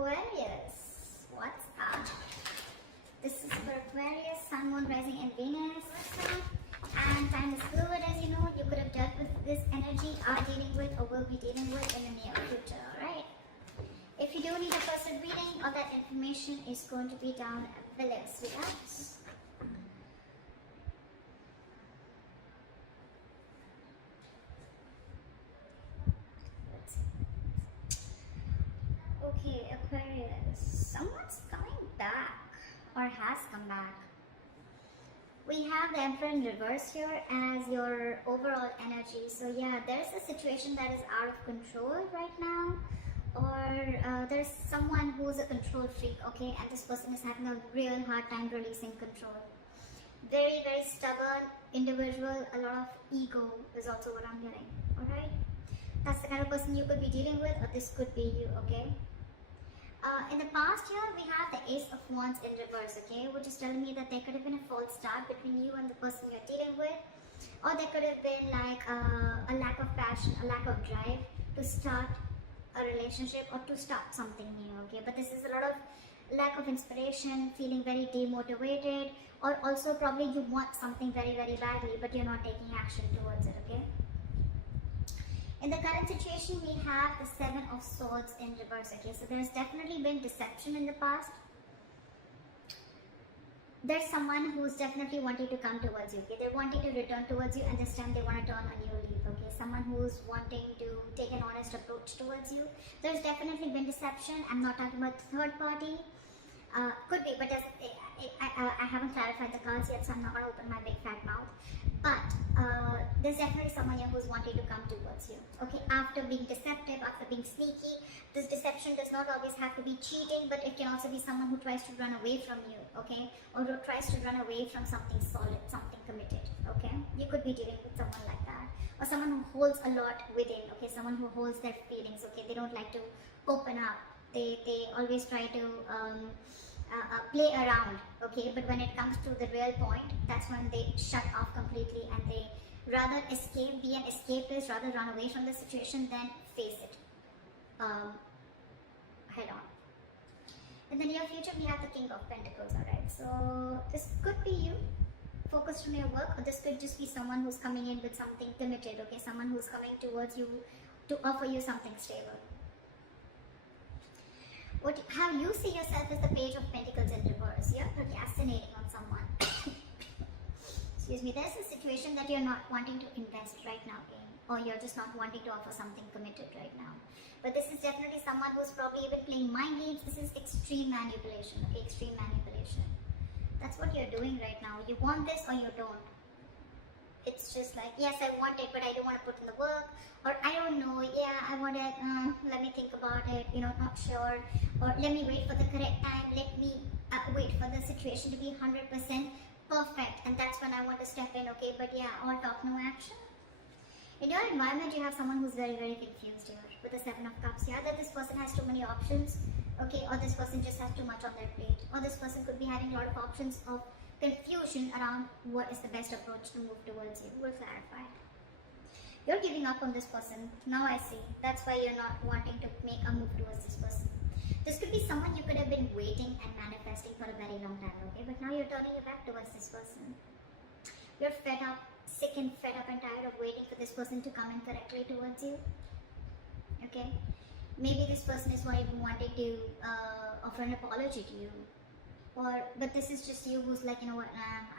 Aquarius, what's up? This is for Aquarius, Sun, Moon, Rising, and Venus. And time is fluid, as you know. You could have dealt with this energy, are dealing with, or will be dealing with in the near future, alright? If you do need a personal reading, all that information is going to be down below, sweethearts. Okay, Aquarius, someone's coming back or has come back. We have the Emperor in reverse here as your overall energy. So yeah, there's a situation that is out of control right now, or there's someone who's a control freak, okay, and this person is having a real hard time releasing control. Very, very stubborn individual, a lot of ego is also what I'm getting, alright? That's the kind of person you could be dealing with, or this could be you, okay? In the past here, we have the Ace of Wands in reverse, okay, which is telling me that there could have been a false start between you and the person you're dealing with, or there could have been like a lack of passion, a lack of drive to start a relationship or to start something new, okay? But this is a lot of lack of inspiration, feeling very demotivated, or also probably you want something very, very badly, but you're not taking action towards it, okay? In the current situation, we have the Seven of Swords in reverse, okay? So there's definitely been deception in the past. There's someone who's definitely wanting to come towards you, okay? They're wanting to return towards you, and this time they want to turn a new leaf, okay? Someone who's wanting to take an honest approach towards you. There's definitely been deception. I'm not talking about the third party. Could be, but I haven't clarified the cards yet, so I'm not going to open my big fat mouth. But there's definitely someone here who's wanting to come towards you, okay? After being deceptive, after being sneaky. This deception does not always have to be cheating, but it can also be someone who tries to run away from you, okay? Or who tries to run away from something solid, something committed, okay? You could be dealing with someone like that. Or someone who holds a lot within, okay? Someone who holds their feelings, okay? They don't like to open up. They always try to play around, okay? But when it comes to the real point, that's when they shut off completely, and they rather escape, be an escapist, rather run away from the situation than face it head on. In the near future, we have the King of Pentacles, alright? So this could be you, focused on your work, or this could just be someone who's coming in with something committed, okay? Someone who's coming towards you to offer you something stable. How you see yourself is the Page of Pentacles in reverse. You're procrastinating on someone. Excuse me. There's a situation that you're not wanting to invest right now in, or you're just not wanting to offer something committed right now. But this is definitely someone who's probably even playing mind games. This is extreme manipulation, okay? Extreme manipulation. That's what you're doing right now. You want this or you don't. It's just like, yes, I want it, but I don't want to put in the work. Or I don't know, yeah, I want it, let me think about it, you know, not sure. Or let me wait for the correct time, let me wait for the situation to be 100% perfect. And that's when I want to step in, okay? But yeah, all talk, no action. In your environment, you have someone who's very, very confused here with the Seven of Cups. Yeah, that this person has too many options, okay? Or this person just has too much on their plate. Or this person could be having a lot of options of confusion around what is the best approach to move towards you. We'll clarify. You're giving up on this person. Now I see. That's why you're not wanting to make a move towards this person. This could be someone you could have been waiting and manifesting for a very long time, okay? But now you're turning your back towards this person. You're fed up, sick and fed up and tired of waiting for this person to come in correctly towards you, okay? Maybe this person is not even wanting to offer an apology to you. But this is just you who's like, you know what,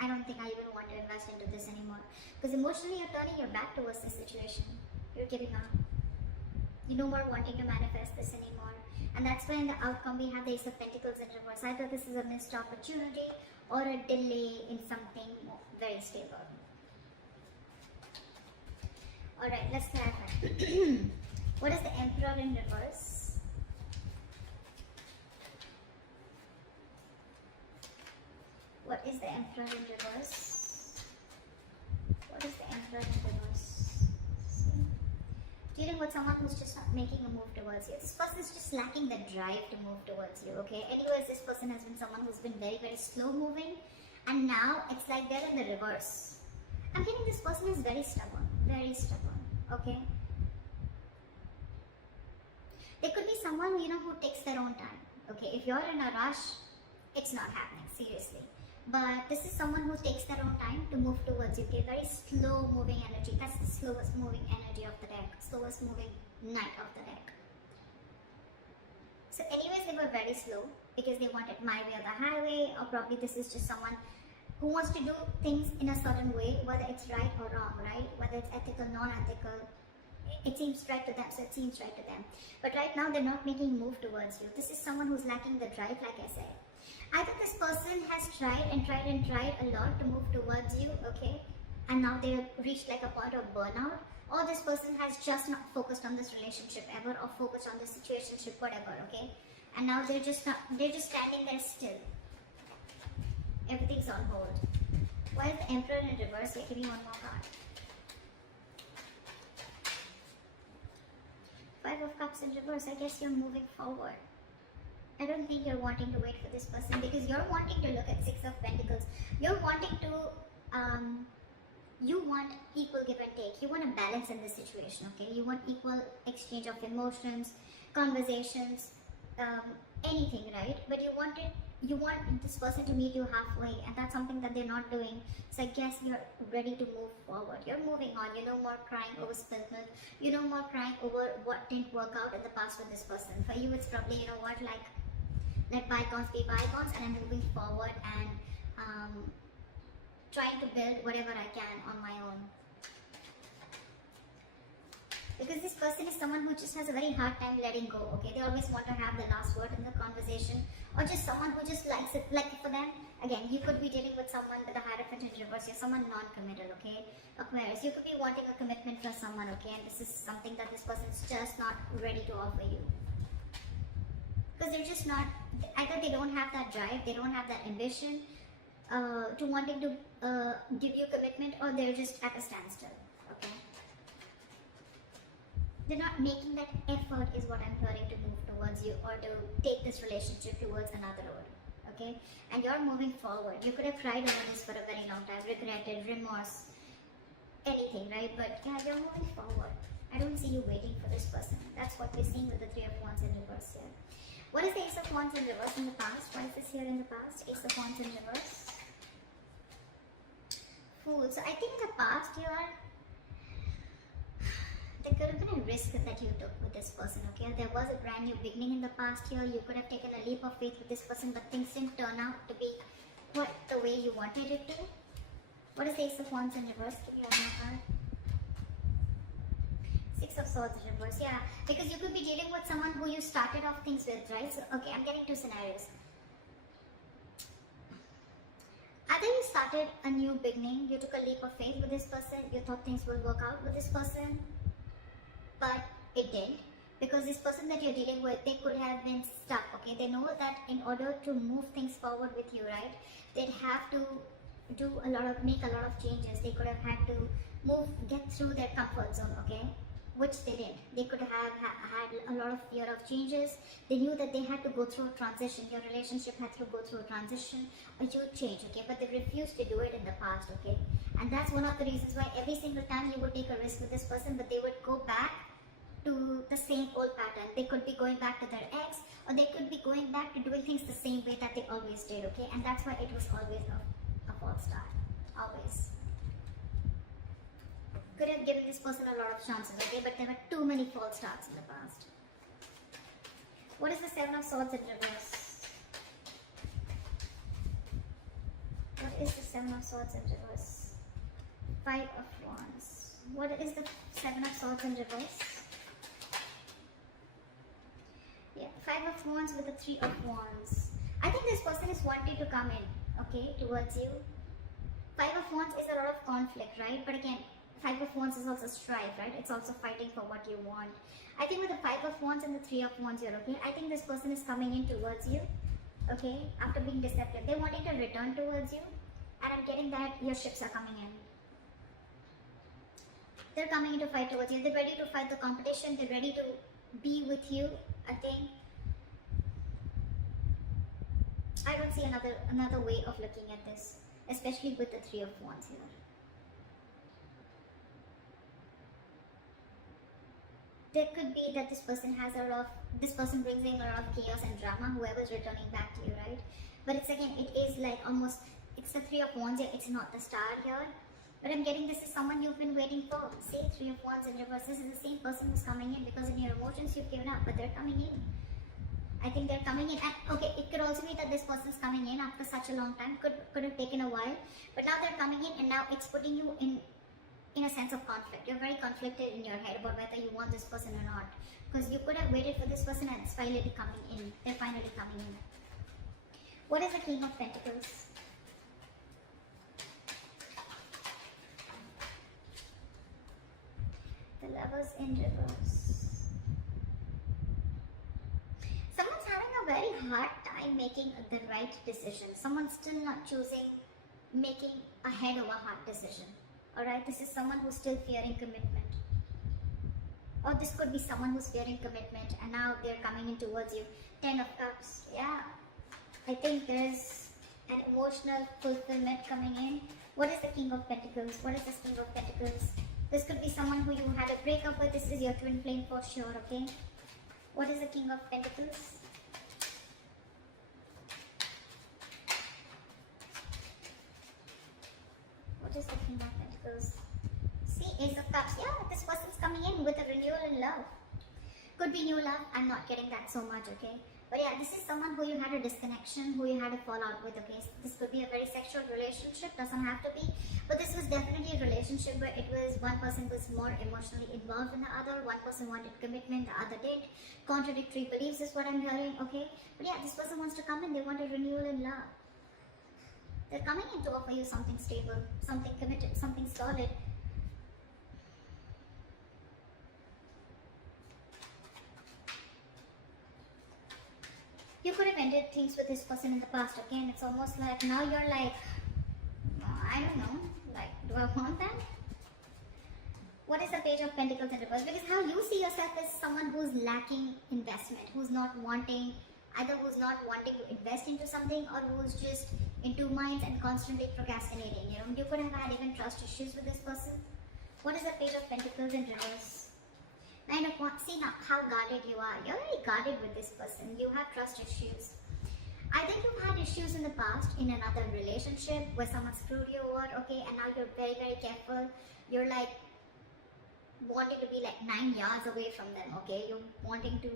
I don't think I even want to invest into this anymore. Because emotionally, you're turning your back towards this situation. You're giving up. You're no more wanting to manifest this anymore. And that's why in the outcome, we have the Ace of Pentacles in reverse. Either this is a missed opportunity or a delay in something very stable. Alright, let's clarify. What is the Emperor in reverse? What is the Emperor in reverse? What is the Emperor in reverse? See? Dealing with someone who's just not making a move towards you. This person is just lacking the drive to move towards you, okay? Anyways, this person has been someone who's been very, very slow moving, and now it's like they're in the reverse. I'm getting this person is very stubborn, okay? There could be someone, who takes their own time. Okay, if you're in a rush, it's not happening, seriously. But this is someone who takes their own time to move towards you. Okay, very slow moving energy. That's the slowest moving energy of the deck. Slowest moving knight of the deck. So anyways, they were very slow because they wanted my way or the highway, or probably this is just someone who wants to do things in a certain way, whether it's right or wrong, right? Whether it's ethical, non-ethical, it seems right to them, so it seems right to them. But right now, they're not making a move towards you. This is someone who's lacking the drive, like I said. I think this person has tried and tried and tried a lot to move towards you, okay? And now they've reached like a point of burnout. Or this person has just not focused on this relationship ever, or focused on this situationship, whatever, okay? And now they're just standing there still. Everything's on hold. Why is the Emperor in reverse? Give me one more card. 5 of Cups in reverse. I guess you're moving forward. I don't think you're wanting to wait for this person, because you're wanting to look at 6 of Pentacles. You're wanting to, you want equal give and take. You want a balance in this situation, okay? You want equal exchange of emotions, conversations, anything, right? But you want this person to meet you halfway, and that's something that they're not doing. So I guess you're ready to move forward. You're moving on. You no more crying over spilled milk. You no more crying over what didn't work out in the past with this person. For you, it's probably, like, let bygones be bygones, and I'm moving forward and trying to build whatever I can on my own. Because this person is someone who just has a very hard time letting go, okay? They always want to have the last word in the conversation, or just someone who just likes it. Like for them, again, you could be dealing with someone with a Hierophant in reverse. You're someone non-committal, okay? Aquarius, you could be wanting a commitment from someone, okay? And this is something that this person is just not ready to offer you. Because they're just not, either they don't have that drive, they don't have that ambition to wanting to give you commitment, or they're just at a standstill, okay? They're not making that effort, is what I'm hearing, to move towards you or to take this relationship towards another road, okay? And you're moving forward. You could have cried over this for a very long time, regretted, remorse, anything, right? But yeah, you're moving forward. I don't see you waiting for this person. That's what we're seeing with the 3 of Wands in reverse here. What is the Ace of Wands in reverse in the past? Why is this here in the past? Ace of Wands in reverse. Fool. So I think in the past here, there could have been a risk that you took with this person, okay? There was a brand new beginning in the past here. You could have taken a leap of faith with this person, but things didn't turn out to be the way you wanted it to. What is the Ace of Wands in reverse? Give me one card. 6 of Swords in reverse, yeah. Because you could be dealing with someone who you started off things with, right? So, okay, I'm getting 2 scenarios. Either you started a new beginning, you took a leap of faith with this person, you thought things will work out with this person, but it didn't. Because this person that you're dealing with, they could have been stuck, okay? They know that in order to move things forward with you, right, they'd have to make a lot of changes. They could have had to get through their comfort zone, okay? Which they didn't. They could have had a lot of fear of changes. They knew that they had to go through a transition. Your relationship had to go through a transition, a huge change, okay? But they refused to do it in the past, okay? And that's one of the reasons why every single time you would take a risk with this person, but they would go back to the same old pattern. They could be going back to their ex, or they could be going back to doing things the same way that they always did, okay? And that's why it was always a false start. Always. Could have given this person a lot of chances, okay? But there were too many false starts in the past. What is the 7 of Swords in reverse? What is the 7 of Swords in reverse? 5 of Wands. What is the 7 of Swords in reverse? Yeah, 5 of Wands with the 3 of Wands. I think this person is wanting to come in, okay, towards you. 5 of Wands is a lot of conflict, right? But again, 5 of Wands is also strife, right? It's also fighting for what you want. I think with the 5 of Wands and the 3 of Wands here, okay? I think this person is coming in towards you, okay? After being deceptive. They're wanting to return towards you. And I'm getting that your ships are coming in. They're coming in to fight towards you. They're ready to fight the competition. They're ready to be with you, I think. I don't see another way of looking at this, especially with the 3 of Wands here. There could be that this person has a lot of, this person brings in a lot of chaos and drama, whoever's returning back to you, right? But it's again, it is like almost, it's the Three of Wands here, it's not the star here. But I'm getting this is someone you've been waiting for. See, Three of Wands in reverse. This is the same person who's coming in, because in your emotions you've given up, but they're coming in. I think they're coming in. And okay, it could also be that this person's coming in after such a long time. Could have taken a while, but now they're coming in, and now it's putting you in a sense of conflict. You're very conflicted in your head about whether you want this person or not, because you could have waited for this person and it's finally coming in. They're finally coming in. What is the King of Pentacles? The Lovers in reverse. Someone's having a very hard time making the right decision. Someone's still not choosing, making a head over heart decision. Alright, this is someone who's still fearing commitment. Or this could be someone who's fearing commitment and now they're coming in towards you. 10 of Cups. Yeah. I think there's an emotional fulfillment coming in. What is the King of Pentacles? What is this King of Pentacles? This could be someone who you had a breakup with. This is your twin flame for sure, okay? What is the King of Pentacles? What is the King of Pentacles? See, Ace of Cups. Yeah, this person's coming in with a renewal in love. Could be new love. I'm not getting that so much, okay? But yeah, this is someone who you had a disconnection, who you had a fallout with, okay? This could be a very sexual relationship, doesn't have to be. But this was definitely a relationship where it was one person was more emotionally involved than the other, one person wanted commitment, the other didn't. Contradictory beliefs is what I'm hearing, okay? But yeah, this person wants to come in, they want a renewal in love. They're coming in to offer you something stable, something committed, something solid. You could have ended things with this person in the past. Again, it's almost like now you're like, I don't know, like, do I want that? What is the Page of Pentacles in reverse? Because how you see yourself is someone who's lacking investment, who's not wanting, either who's not wanting to invest into something or who's just in two minds and constantly procrastinating. You know, you could have had even trust issues with this person. What is the Page of Pentacles in reverse? Nine of Wands. See now how guarded you are. You're very guarded with this person. You have trust issues. Either you've had issues in the past in another relationship where someone screwed you over, okay, and now you're very, very careful. You're like wanting to be like 9 yards away from them, okay? You're wanting to,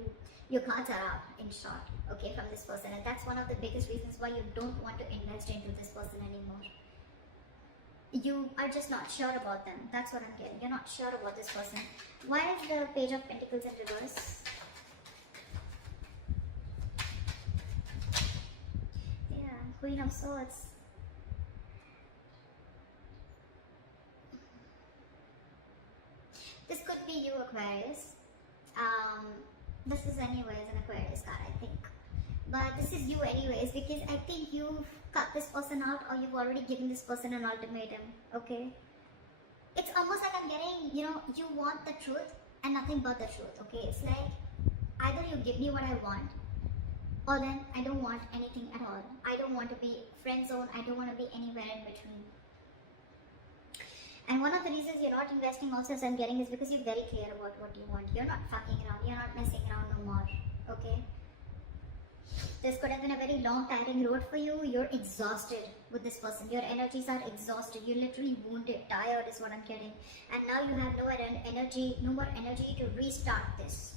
your cards are out in short, okay, from this person. And that's one of the biggest reasons why you don't want to invest into this person anymore. You are just not sure about them. That's what I'm getting. You're not sure about this person. Why is the Page of Pentacles in reverse? Yeah, Queen of Swords. This could be you, Aquarius. This is anyways an Aquarius card, I think. But this is you anyways, because I think you've cut this person out or you've already given this person an ultimatum, okay? It's almost like I'm getting, you know, you want the truth and nothing but the truth, okay? It's like, either you give me what I want, or then I don't want anything at all. I don't want to be friend zone, I don't want to be anywhere in between. And one of the reasons you're not investing also, as I'm getting, is because you're very clear about what you want. You're not fucking around, you're not messing around no more, okay? This could have been a very long, tiring road for you. You're exhausted with this person. Your energies are exhausted. You're literally wounded, tired is what I'm getting. And now you have no more energy to restart this.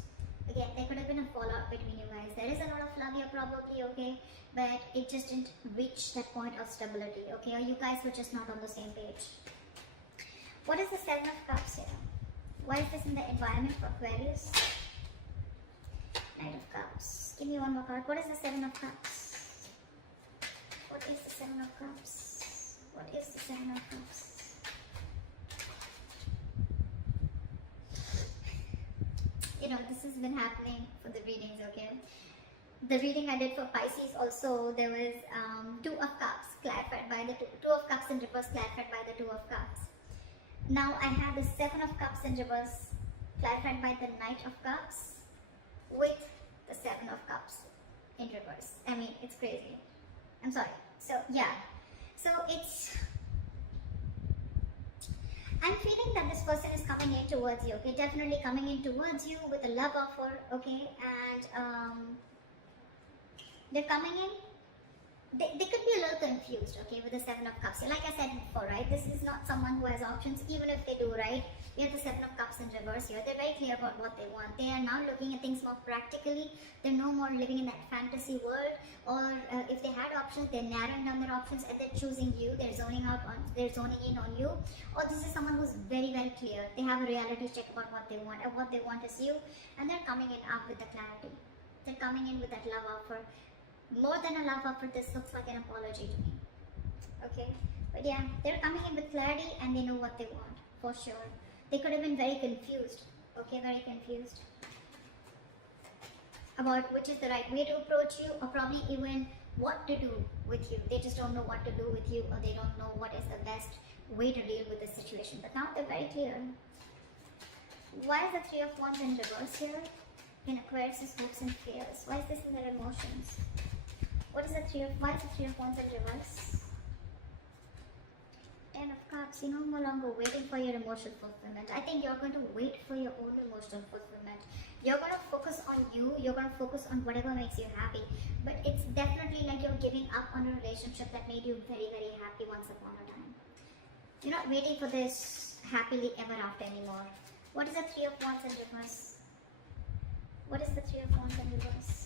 Again, there could have been a fallout between you guys. There is a lot of love here probably, okay? But it just didn't reach that point of stability, okay? Or you guys were just not on the same page. What is the Seven of Cups here? Why is this in the environment for Aquarius? Knight of Cups. Give me one more card. What is the Seven of Cups? What is the Seven of Cups? What is the Seven of Cups? You know, this has been happening for the readings, okay? The reading I did for Pisces also, there was Two of Cups clarified by the Two of Cups in reverse clarified by the Two of Cups. Now I have the Seven of Cups in reverse clarified by the Knight of Cups with the Seven of Cups in reverse. I mean, it's crazy. I'm sorry. So yeah, so it's, I'm feeling that this person is coming coming in towards you, okay? Definitely coming in towards you with a love offer, okay? And they're coming in. They could be a little confused, okay, with the Seven of Cups. Like I said before, right? This is not someone who has options, even if they do, right? We have the Seven of Cups in reverse here. They're very clear about what they want. They are now looking at things more practically. They're no more living in that fantasy world. Or if they had options, they're narrowing down their options and they're choosing you. They're zoning in on you. Or this is someone who's very, very clear. They have a reality check about what they want, and what they want is you. And they're coming in up with the clarity. They're coming in with that love offer. More than a love offer, this looks like an apology to me. Okay, but yeah, they're coming in with clarity and they know what they want, for sure. They could have been very confused, okay, very confused about which is the right way to approach you, or probably even what to do with you. They just don't know what to do with you, or they don't know what is the best way to deal with the situation. But now they're very clear. Why is the Three of Wands in reverse here? In Aquarius' hopes and fears. Why is this in their emotions? Why is the Three of Wands in reverse? Ten of Cups. You're no longer waiting for your emotional fulfillment. I think you're going to wait for your own emotional fulfillment. You're going to focus on you. You're going to focus on whatever makes you happy. But it's definitely like you're giving up on a relationship that made you very, very happy once upon a time. You're not waiting for this happily ever after anymore. What is the Three of Wands in reverse? What is the Three of Wands in reverse?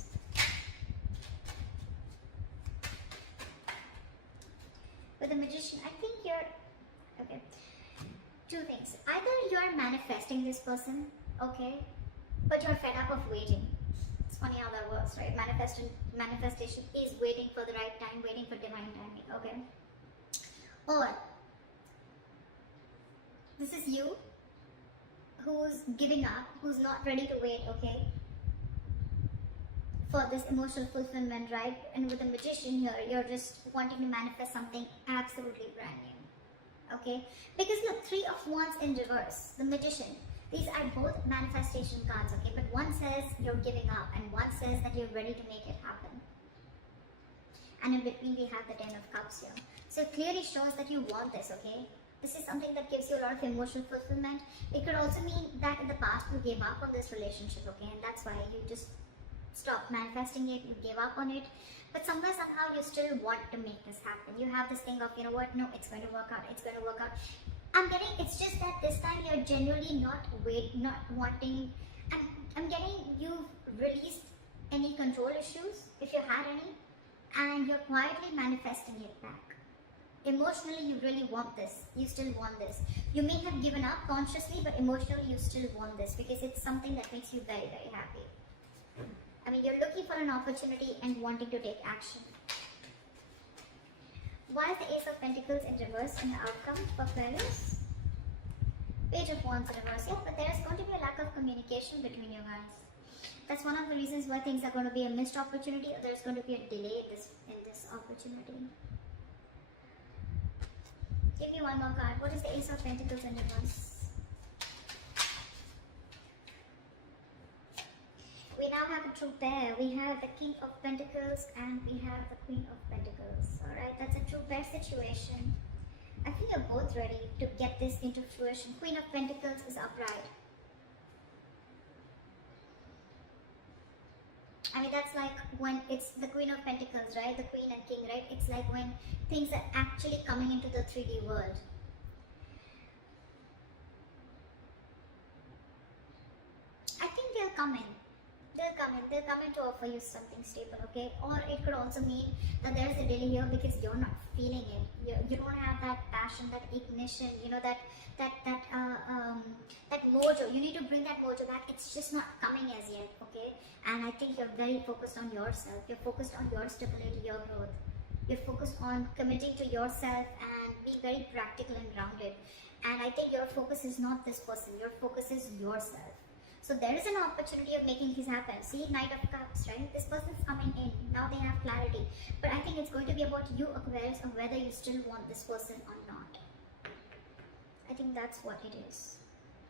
With the Magician, I think you're, okay, two things. Either you're manifesting this person, okay, but you're fed up of waiting. It's funny how that works, right? Manifestation is waiting for the right time, waiting for divine timing, okay? Or, this is you who's giving up, who's not ready to wait, okay, for this emotional fulfillment, right? And with the Magician here, you're just wanting to manifest something absolutely brand new, okay? Because look, Three of Wands in reverse, the Magician, these are both manifestation cards, okay? But one says you're giving up and one says that you're ready to make it happen. And in between we have the Ten of Cups here. So it clearly shows that you want this, okay? This is something that gives you a lot of emotional fulfillment. It could also mean that in the past you gave up on this relationship, okay? And that's why you just stopped manifesting it, you gave up on it, but somewhere, somehow you still want to make this happen. You have this thing of, you know what, no, it's going to work out, it's going to work out. It's just that this time you're genuinely not wanting, I'm getting you've released any control issues, if you had any, and you're quietly manifesting it back. Emotionally, you really want this, you still want this. You may have given up consciously, but emotionally you still want this, because it's something that makes you very, very happy. You're looking for an opportunity and wanting to take action. Why is the Ace of Pentacles in reverse in the outcome for Aquarius? Page of Wands in reverse. Yeah, but there's going to be a lack of communication between you guys. That's one of the reasons why things are going to be a missed opportunity, or there's going to be a delay in this opportunity. Give me one more card. What is the Ace of Pentacles in reverse? We now have a true pair. We have the King of Pentacles and we have the Queen of Pentacles. Alright, that's a true pair situation. I think you're both ready to get this into fruition. Queen of Pentacles is upright. That's like when it's the Queen of Pentacles, right? The Queen and King, right? It's like when things are actually coming into the 3D world. I think they'll come in. They'll come in to offer you something stable, okay? Or it could also mean that there's a delay here because you're not feeling it. You don't have that passion, that ignition, that mojo. You need to bring that mojo back. It's just not coming as yet, okay? And I think you're very focused on yourself. You're focused on your stability, your growth. You're focused on committing to yourself and being very practical and grounded. And I think your focus is not this person. Your focus is yourself. So there is an opportunity of making things happen. See, Knight of Cups, right? This person's coming in. Now they have clarity. But I think it's going to be about you, Aquarius, of whether you still want this person or not. I think that's what it is.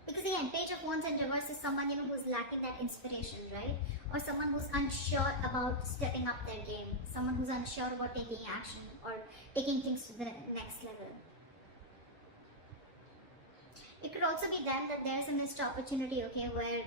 Because again, Page of Wands in reverse is someone, who's lacking that inspiration, right? Or someone who's unsure about stepping up their game. Someone who's unsure about taking action or taking things to the next level. It could also be then that there's a missed opportunity, okay, where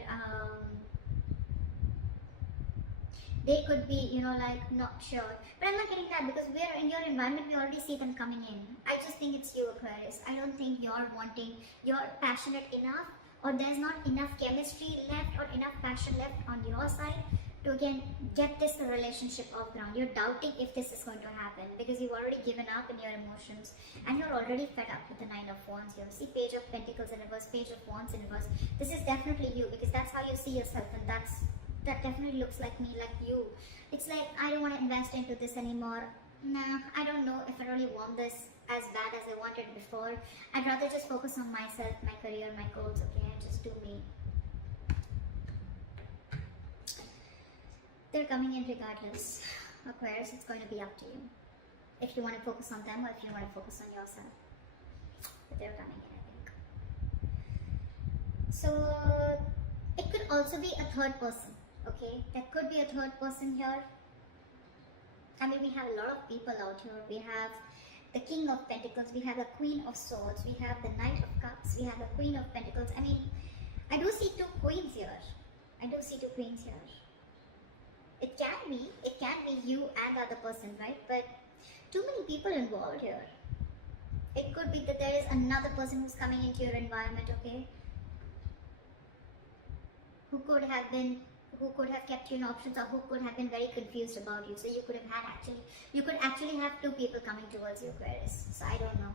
they could be, you know, like not sure. But I'm not getting that because we're in your environment, we already see them coming in. I just think it's you, Aquarius. I don't think you're passionate enough, or there's not enough chemistry left or enough passion left on your side to again get this relationship off ground. You're doubting if this is going to happen because you've already given up in your emotions and you're already fed up with the Nine of Wands here. See, Page of Pentacles in reverse, Page of Wands in reverse. This is definitely you because that's how you see yourself, and that definitely looks like me, like you. It's like, I don't want to invest into this anymore. Nah, I don't know if I really want this as bad as I wanted before. I'd rather just focus on myself, my career, my goals, okay, and just do me. They're coming in regardless. Aquarius, it's going to be up to you. If you want to focus on them or if you want to focus on yourself. But they're coming in, I think. So, it could also be a third person, okay? There could be a third person here. I mean, we have a lot of people out here. We have the King of Pentacles, we have the Queen of Swords, we have the Knight of Cups, we have the Queen of Pentacles. I mean, I do see two queens here. I do see two queens here. It can be you and the other person, right? But too many people involved here. It could be that there is another person who's coming into your environment, okay? Who could have kept you in options, or who could have been very confused about you. So you could actually have two people coming towards you, Aquarius. So I don't know.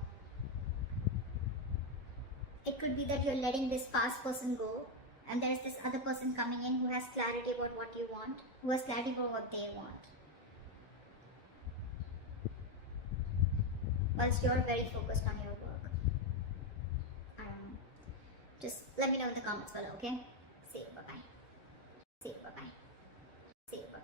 It could be that you're letting this past person go, and there's this other person coming in who has clarity about what you want, who has clarity about what they want. Whilst you're very focused on your work. I don't know. Just let me know in the comments below, okay? See you, bye-bye. See you, bye-bye. See you, bye-bye.